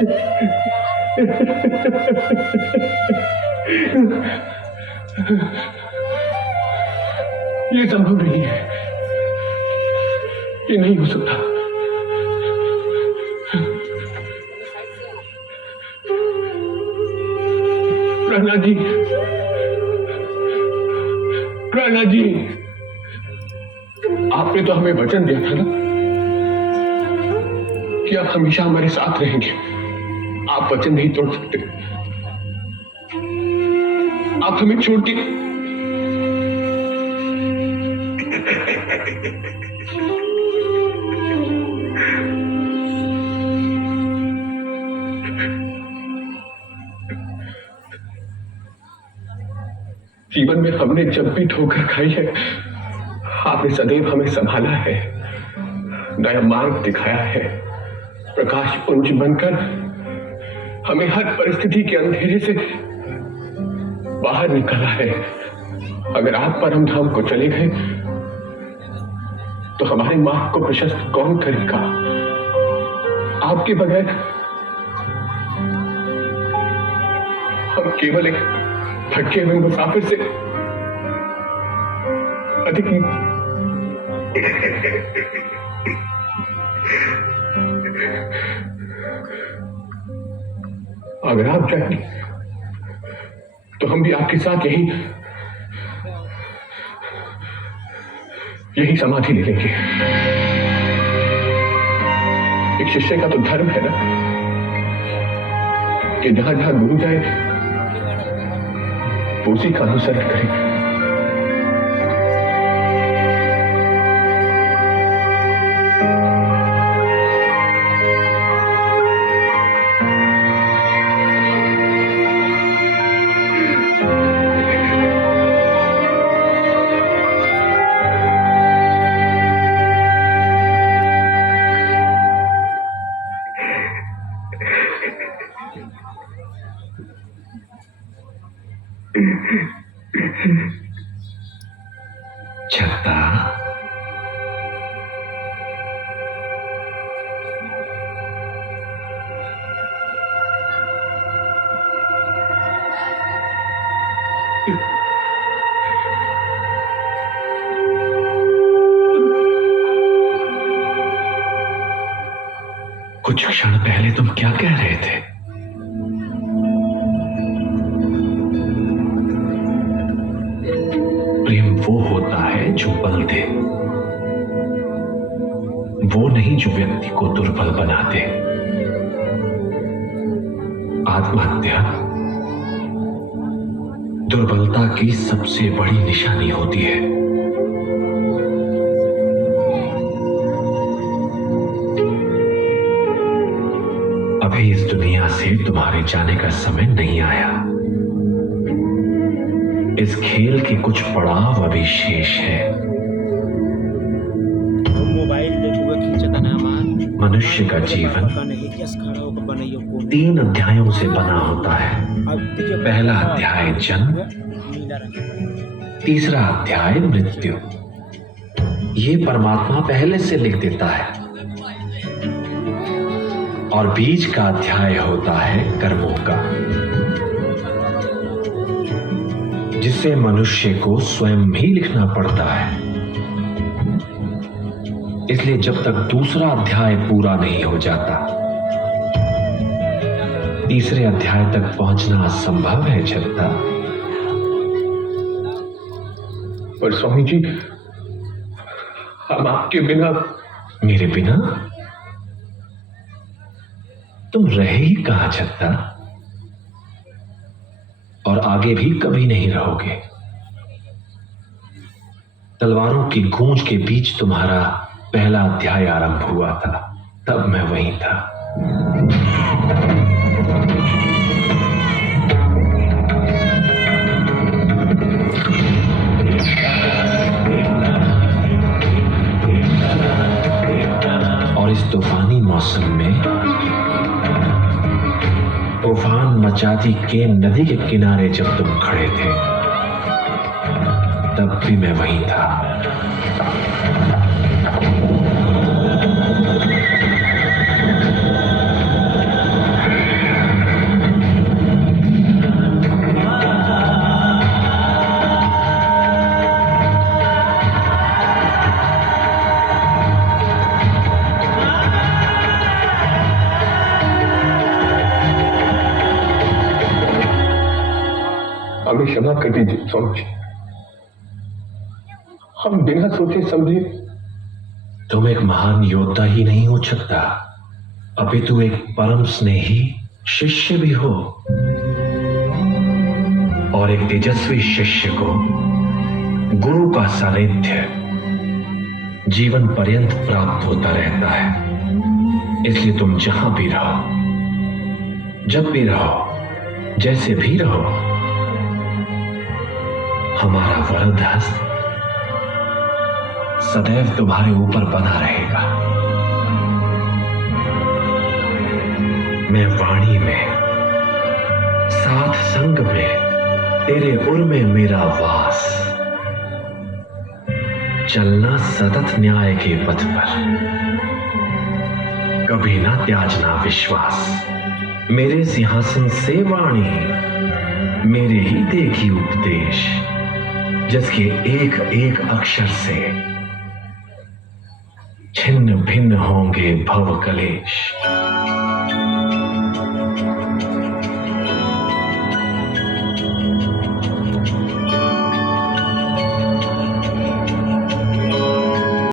ये संभव नहीं है, ये नहीं हो सकता। राणा जी, राणा जी, आपने तो हमें वचन दिया था ना कि आप हमेशा हमारे साथ रहेंगे। आप वचन नहीं तोड़ सकते। आप हमें छोड़ के जीवन में हमने जब भी ठोकर खाई है, आपने सदैव हमें संभाला है, नया मार्ग दिखाया है, प्रकाश पुंज बनकर हमें हर परिस्थिति के अंधेरे से बाहर निकाला है। अगर आप परम धाम को चले गए तो हमारे मार्ग को प्रशस्त कौन करेगा? आपके बगैर हम केवल एक थके हुए मुसाफिर से अधिक नहीं। अगर आप चाहें तो हम भी आपके साथ यही समाधि ले लेंगे। एक शिष्य का तो धर्म है ना कि जहां जहां गुरु जाए उसी का अनुसरण करें। छत्ता, कुछ क्षण पहले तुम क्या कह रहे थे? प्रेम वो होता है जो बल दे, वो नहीं जो व्यक्ति को दुर्बल बना दे। आत्महत्या दुर्बलता की सबसे बड़ी निशानी होती है। अभी इस दुनिया से तुम्हारे जाने का समय नहीं आया। इस खेल के कुछ पड़ाव अभी शेष है। मनुष्य का जीवन 3 अध्यायों से बना होता है। पहला अध्याय जन्म, तीसरा अध्याय मृत्यु। ये परमात्मा पहले से लिख देता है। और बीच का अध्याय होता है कर्मों का, जिसे मनुष्य को स्वयं ही लिखना पड़ता है। इसलिए जब तक दूसरा अध्याय पूरा नहीं हो जाता, तीसरे अध्याय तक पहुंचना असंभव है छत्ता। पर स्वामी जी, हम आपके बिना। मेरे बिना तुम रहे ही कहां छत्ता, और आगे भी कभी नहीं रहोगे। तलवारों की गूंज के बीच तुम्हारा पहला अध्याय आरंभ हुआ था, तब मैं वहीं था। और इस तूफानी मौसम में तूफान मचाती के नदी के किनारे जब तुम खड़े थे, तब भी मैं वहीं था। क्षमा कर दीजिए स्वामी जी। हम बिना सोचे समझे। तुम एक महान योद्धा ही नहीं हो सकता, अपितु एक परम स्नेही शिष्य भी हो, और एक तेजस्वी शिष्य को गुरु का सानिध्य जीवन पर्यंत प्राप्त होता रहता है। इसलिए तुम जहां भी रहो, जब भी रहो, जैसे भी रहो, हमारा वरद हस्त सदैव तुम्हारे ऊपर बना रहेगा। मैं वाणी में, साथ संग में, तेरे उर में मेरा वास, चलना सतत न्याय के पथ पर, कभी ना त्याजना विश्वास। मेरे सिंहासन से वाणी, मेरे ही देखी उपदेश, जिसके एक एक अक्षर से छिन्न भिन्न होंगे भव कलेश।